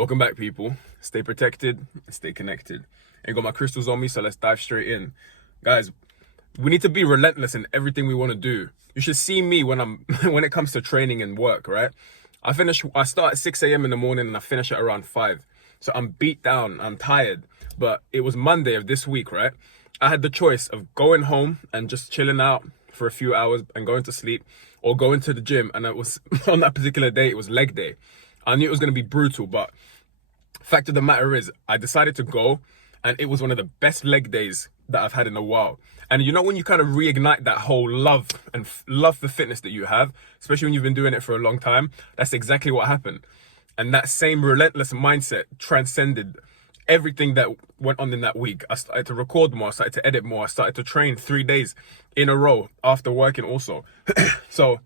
Welcome back, people. Stay protected, stay connected. Ain't got my crystals on me, so let's dive straight in. Guys, we need to be relentless in everything we want to do. You should see me when when it comes to training and work, right? I start at 6 a.m. in the morning and I finish at around 5. So I'm beat down, I'm tired. But it was Monday of this week, right? I had the choice of going home and just chilling out for a few hours and going to sleep, or going to the gym. And it was on that particular day, it was leg day. I knew it was going to be brutal, but fact of the matter is, I decided to go, and it was one of the best leg days that I've had in a while. And you know, when you kind of reignite that whole love for fitness that you have, especially when you've been doing it for a long time, that's exactly what happened. And that same relentless mindset transcended everything that went on in that week. I started to record more, I started to edit more, I started to train 3 days in a row after working also. So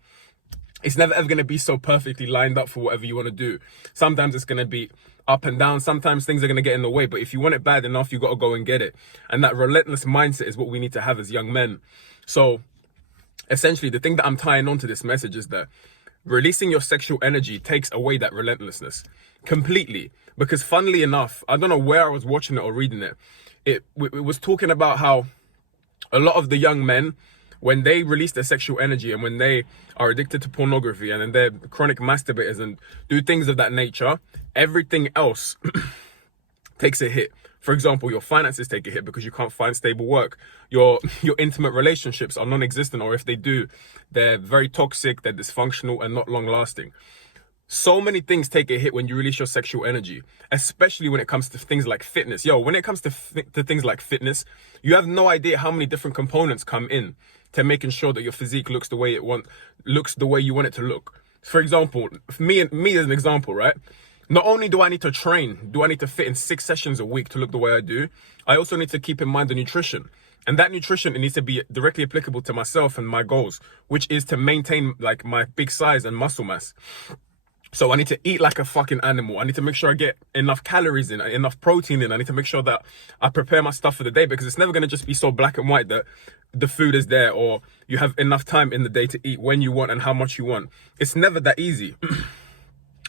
it's never ever going to be so perfectly lined up for whatever you want to do. Sometimes it's going to be up and down. Sometimes things are going to get in the way. But if you want it bad enough, you got to go and get it. And that relentless mindset is what we need to have as young men. So essentially, the thing that I'm tying onto this message is that releasing your sexual energy takes away that relentlessness completely. Because funnily enough, I don't know where I was watching it or reading it. It was talking about how a lot of the young men, when they release their sexual energy and when they are addicted to pornography and then they're chronic masturbators and do things of that nature, everything else takes a hit. For example, your finances take a hit because you can't find stable work. Your intimate relationships are non-existent, or if they do, they're very toxic, they're dysfunctional and not long-lasting. So many things take a hit when you release your sexual energy, especially when it comes to things like fitness. When it comes to things like fitness, you have no idea how many different components come in to making sure that your physique looks the way you want it to look. For example, me as an example, right? Not only do I need to train, do I need to fit in 6 sessions a week to look the way I do, I also need to keep in mind the nutrition. And that nutrition, it needs to be directly applicable to myself and my goals, which is to maintain like my big size and muscle mass. So I need to eat like a fucking animal. I need to make sure I get enough calories in, enough protein in. I need to make sure that I prepare my stuff for the day, because it's never going to just be so black and white that the food is there or you have enough time in the day to eat when you want and how much you want. It's never that easy.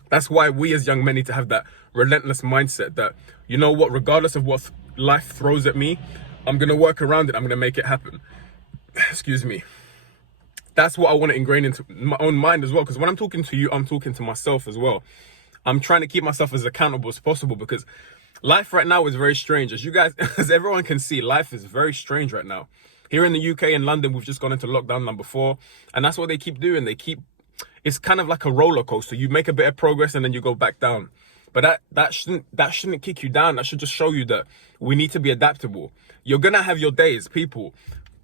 That's why we as young men need to have that relentless mindset that, you know what, regardless of what life throws at me, I'm going to work around it. I'm going to make it happen. Excuse me. That's what I want to ingrain into my own mind as well. Because when I'm talking to you, I'm talking to myself as well. I'm trying to keep myself as accountable as possible, because life right now is very strange. As everyone can see, life is very strange right now. Here in the UK and London, we've just gone into lockdown number 4. And that's what they keep doing. It's kind of like a roller coaster. You make a bit of progress and then you go back down. But that shouldn't kick you down. That should just show you that we need to be adaptable. You're going to have your days, people.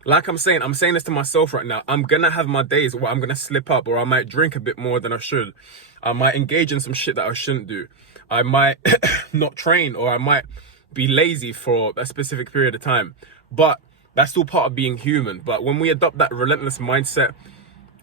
Like I'm saying this to myself right now. I'm going to have my days where I'm going to slip up, or I might drink a bit more than I should. I might engage in some shit that I shouldn't do. I might not train, or I might be lazy for a specific period of time. But that's all part of being human. But when we adopt that relentless mindset,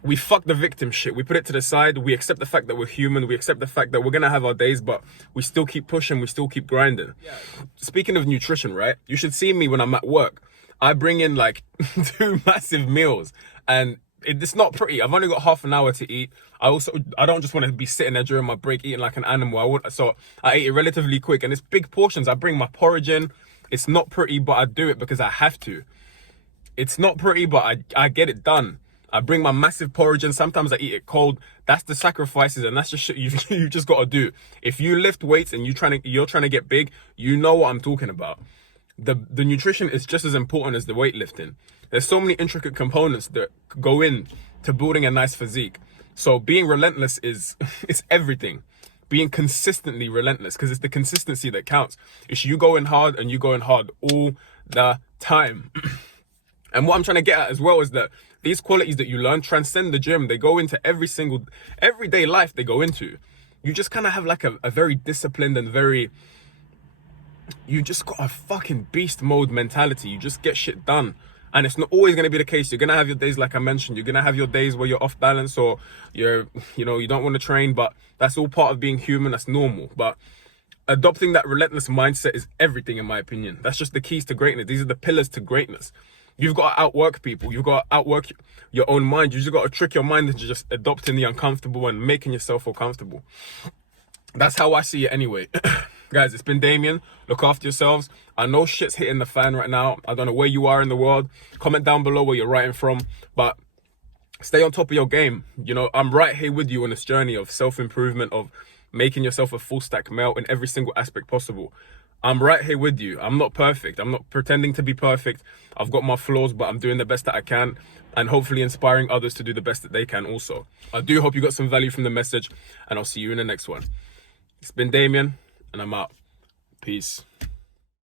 we fuck the victim shit. We put it to the side. We accept the fact that we're human. We accept the fact that we're going to have our days, but we still keep pushing. We still keep grinding. Yeah. Speaking of nutrition, right? You should see me when I'm at work. I bring in like 2 massive meals, and it's not pretty. I've only got half an hour to eat. I don't just want to be sitting there during my break eating like an animal. So I eat it relatively quick, and it's big portions. I bring my porridge in. It's not pretty, but I do it because I have to. It's not pretty, but I get it done. I bring my massive porridge in. Sometimes I eat it cold. That's the sacrifices, and that's just shit you just got to do. If you lift weights and you're trying to get big, you know what I'm talking about. The nutrition is just as important as the weightlifting. There's so many intricate components that go in to building a nice physique. So being relentless is everything. Being consistently relentless, because it's the consistency that counts. It's you going hard and you going hard all the time. And what I'm trying to get at as well is that these qualities that you learn transcend the gym. They go into everyday life they go into. You just kind of have like a very disciplined and you just got a fucking beast mode mentality. You just get shit done. And it's not always going to be the case. You're going to have your days, like I mentioned. You're going to have your days where you're off balance, or you don't want to train, but that's all part of being human. That's normal. But adopting that relentless mindset is everything, in my opinion. That's just the keys to greatness. These are the pillars to greatness. You've got to outwork people. You've got to outwork your own mind. You just got to trick your mind into just adopting the uncomfortable and making yourself feel comfortable. That's how I see it anyway. Guys, it's been Damien. Look after yourselves. I know shit's hitting the fan right now. I don't know where you are in the world. Comment down below where you're writing from. But stay on top of your game. You know, I'm right here with you on this journey of self-improvement, of making yourself a full stack male in every single aspect possible. I'm right here with you. I'm not perfect. I'm not pretending to be perfect. I've got my flaws, but I'm doing the best that I can, and hopefully inspiring others to do the best that they can also. I do hope you got some value from the message, and I'll see you in the next one. It's been Damien, and I'm out. Peace.